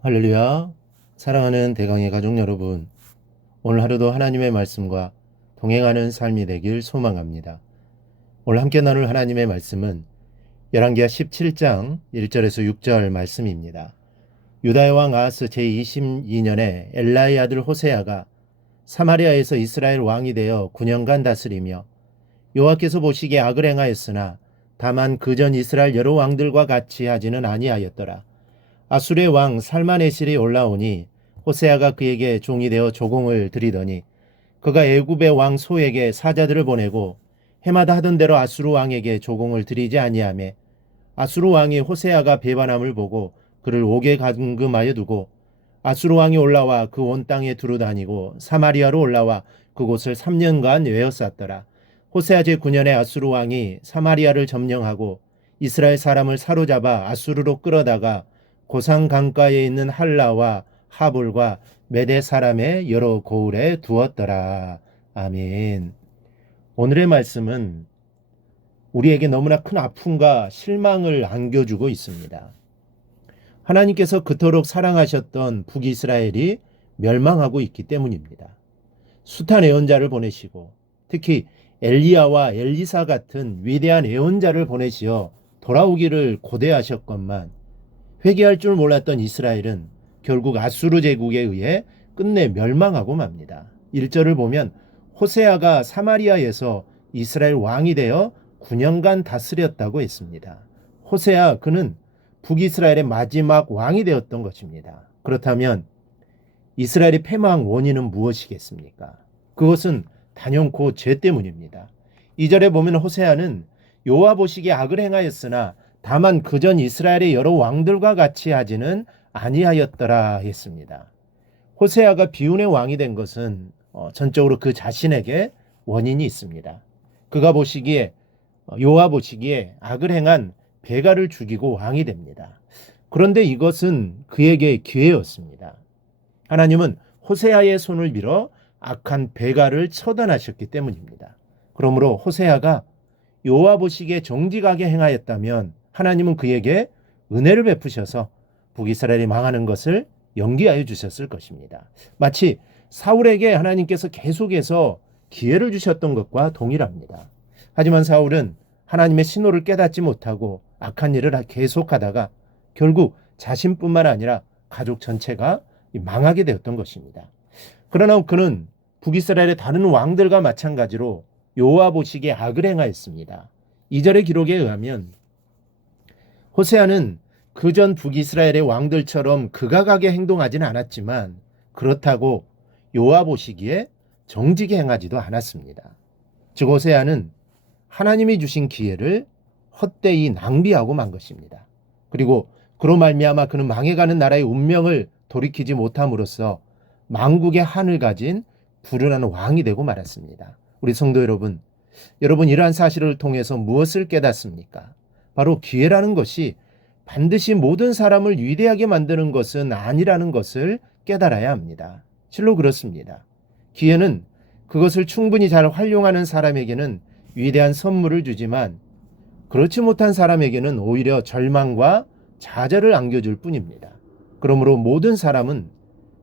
할렐루야. 사랑하는 대강의 가족 여러분, 오늘 하루도 하나님의 말씀과 동행하는 삶이 되길 소망합니다. 오늘 함께 나눌 하나님의 말씀은 열왕기하 17장 1절에서 6절 말씀입니다. 유다의 왕 아하스 제22년에 엘라의 아들 호세아가 사마리아에서 이스라엘 왕이 되어 9년간 다스리며 여호와께서 보시기에 악을 행하였으나 다만 그전 이스라엘 여러 왕들과 같이 하지는 아니하였더라. 아수르의 왕 살마네실이 올라오니 호세아가 그에게 종이 되어 조공을 드리더니 그가 애굽의 왕 소에게 사자들을 보내고 해마다 하던 대로 아수르 왕에게 조공을 드리지 아니하매 아수르 왕이 호세아가 배반함을 보고 그를 옥에 감금하여 두고 아수르 왕이 올라와 그 온 땅에 두루 다니고 사마리아로 올라와 그곳을 3년간 외워쌌더라. 호세아 제9년에 아수르 왕이 사마리아를 점령하고 이스라엘 사람을 사로잡아 아수르로 끌어다가 고산 강가에 있는 할라와 하볼과 메대 사람의 여러 고을에 두었더라. 아멘. 오늘의 말씀은 우리에게 너무나 큰 아픔과 실망을 안겨주고 있습니다. 하나님께서 그토록 사랑하셨던 북이스라엘이 멸망하고 있기 때문입니다. 숱한 예언자를 보내시고 특히 엘리야와 엘리사 같은 위대한 예언자를 보내시어 돌아오기를 고대하셨건만 회개할 줄 몰랐던 이스라엘은 결국 아수르 제국에 의해 끝내 멸망하고 맙니다. 1절을 보면 호세아가 사마리아에서 이스라엘 왕이 되어 9년간 다스렸다고 했습니다. 호세아 그는 북이스라엘의 마지막 왕이 되었던 것입니다. 그렇다면 이스라엘의 패망 원인은 무엇이겠습니까? 그것은 단연코 죄 때문입니다. 2절에 보면 호세아는 여호와 보시기에 악을 행하였으나 다만 그전 이스라엘의 여러 왕들과 같이 하지는 아니하였더라 했습니다. 호세아가 비운의 왕이 된 것은 전적으로 그 자신에게 원인이 있습니다. 그가 보시기에 여호와 보시기에 악을 행한 베가를 죽이고 왕이 됩니다. 그런데 이것은 그에게 기회였습니다. 하나님은 호세아의 손을 빌어 악한 베가를 처단하셨기 때문입니다. 그러므로 호세아가 여호와 보시기에 정직하게 행하였다면 하나님은 그에게 은혜를 베푸셔서 북이스라엘이 망하는 것을 연기하여 주셨을 것입니다. 마치 사울에게 하나님께서 계속해서 기회를 주셨던 것과 동일합니다. 하지만 사울은 하나님의 신호를 깨닫지 못하고 악한 일을 계속하다가 결국 자신뿐만 아니라 가족 전체가 망하게 되었던 것입니다. 그러나 그는 북이스라엘의 다른 왕들과 마찬가지로 여호와 보시기에 악을 행하였습니다. 2절의 기록에 의하면 호세아는 그전 북이스라엘의 왕들처럼 극악하게 행동하지는 않았지만 그렇다고 여호와 보시기에 정직히 행하지도 않았습니다. 즉 호세아는 하나님이 주신 기회를 헛되이 낭비하고 만 것입니다. 그리고 그로 말미암아 그는 망해가는 나라의 운명을 돌이키지 못함으로써 만국의 한을 가진 불운한 왕이 되고 말았습니다. 우리 성도 여러분, 여러분 이러한 사실을 통해서 무엇을 깨닫습니까? 바로 기회라는 것이 반드시 모든 사람을 위대하게 만드는 것은 아니라는 것을 깨달아야 합니다. 실로 그렇습니다. 기회는 그것을 충분히 잘 활용하는 사람에게는 위대한 선물을 주지만 그렇지 못한 사람에게는 오히려 절망과 좌절을 안겨줄 뿐입니다. 그러므로 모든 사람은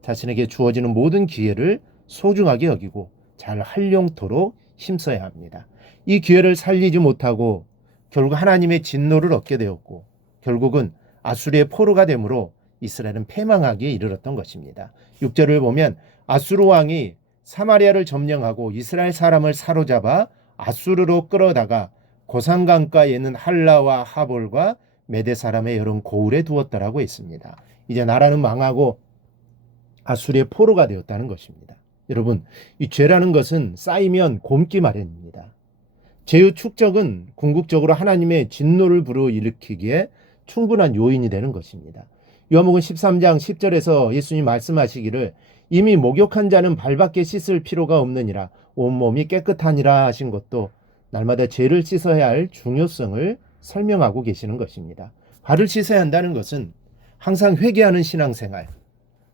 자신에게 주어지는 모든 기회를 소중하게 여기고 잘 활용토록 힘써야 합니다. 이 기회를 살리지 못하고 결국 하나님의 진노를 얻게 되었고 결국은 아수르의 포로가 되므로 이스라엘은 패망하기에 이르렀던 것입니다. 6절을 보면 아수르 왕이 사마리아를 점령하고 이스라엘 사람을 사로잡아 아수르로 끌어다가 고산강가에 있는 할라와 하볼과 메대 사람의 여러 고을에 두었다라고 했습니다. 이제 나라는 망하고 아수르의 포로가 되었다는 것입니다. 여러분, 이 죄라는 것은 쌓이면 곪기 마련입니다. 죄의 축적은 궁극적으로 하나님의 진노를 불러일으키기에 충분한 요인이 되는 것입니다. 요한복음 13장 10절에서 예수님 말씀하시기를 이미 목욕한 자는 발밖에 씻을 필요가 없느니라 온몸이 깨끗하니라 하신 것도 날마다 죄를 씻어야 할 중요성을 설명하고 계시는 것입니다. 발을 씻어야 한다는 것은 항상 회개하는 신앙생활,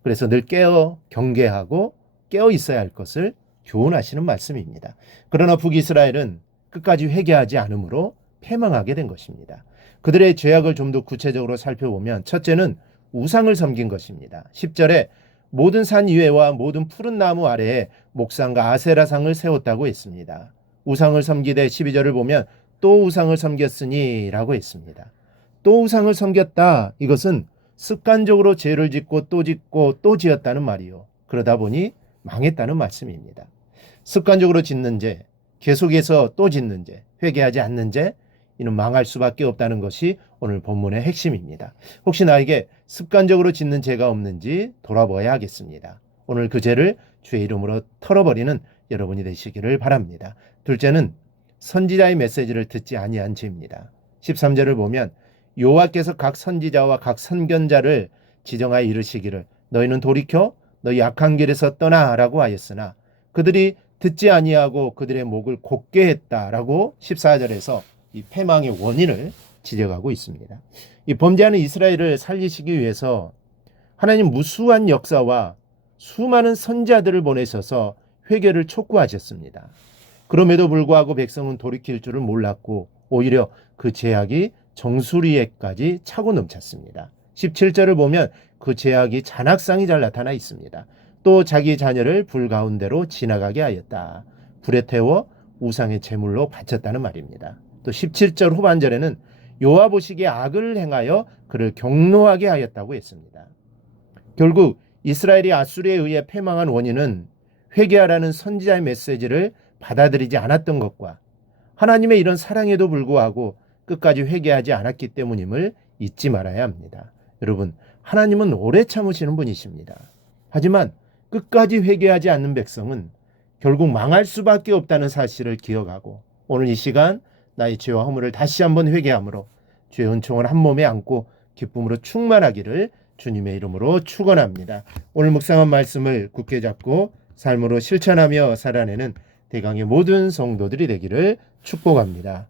그래서 늘 깨어 경계하고 깨어 있어야 할 것을 교훈하시는 말씀입니다. 그러나 북이스라엘은 끝까지 회개하지 않으므로 패망하게 된 것입니다. 그들의 죄악을 좀 더 구체적으로 살펴보면 첫째는 우상을 섬긴 것입니다. 10절에 모든 산 위에와 모든 푸른 나무 아래에 목상과 아세라상을 세웠다고 했습니다. 우상을 섬기되 12절을 보면 또 우상을 섬겼으니 라고 했습니다. 또 우상을 섬겼다. 이것은 습관적으로 죄를 짓고 또 지었다는 말이요. 그러다 보니 망했다는 말씀입니다. 습관적으로 짓는 죄, 계속해서 또 짓는 죄, 회개하지 않는 죄, 이는 망할 수밖에 없다는 것이 오늘 본문의 핵심입니다. 혹시 나에게 습관적으로 짓는 죄가 없는지 돌아보아야 하겠습니다. 오늘 그 죄를 주의 이름으로 털어버리는 여러분이 되시기를 바랍니다. 둘째는 선지자의 메시지를 듣지 아니한 죄입니다. 13절을 보면 여호와께서 각 선지자와 각 선견자를 지정하여 이르시기를 너희는 돌이켜 너희 악한 길에서 떠나라고 하였으나 그들이 듣지 아니하고 그들의 목을 곧게 했다라고 14절에서 이 패망의 원인을 지적하고 있습니다. 이 범죄하는 이스라엘을 살리시기 위해서 하나님 무수한 역사와 수많은 선지자들을 보내셔서 회개를 촉구하셨습니다. 그럼에도 불구하고 백성은 돌이킬 줄을 몰랐고 오히려 그 죄악이 정수리에까지 차고 넘쳤습니다. 17절을 보면 그 죄악이 잔악상이 잘 나타나 있습니다. 또 자기 자녀를 불 가운데로 지나가게 하였다. 불에 태워 우상의 제물로 바쳤다는 말입니다. 또 17절 후반절에는 여호와 보시기에 악을 행하여 그를 경노하게 하였다고 했습니다. 결국 이스라엘이 아수리에 의해 패망한 원인은 회개하라는 선지자의 메시지를 받아들이지 않았던 것과 하나님의 이런 사랑에도 불구하고 끝까지 회개하지 않았기 때문임을 잊지 말아야 합니다. 여러분, 하나님은 오래 참으시는 분이십니다. 하지만 끝까지 회개하지 않는 백성은 결국 망할 수밖에 없다는 사실을 기억하고 오늘 이 시간 나의 죄와 허물을 다시 한번 회개함으로 주의 은총을 한 몸에 안고 기쁨으로 충만하기를 주님의 이름으로 축원합니다. 오늘 묵상한 말씀을 굳게 잡고 삶으로 실천하며 살아내는 대강의 모든 성도들이 되기를 축복합니다.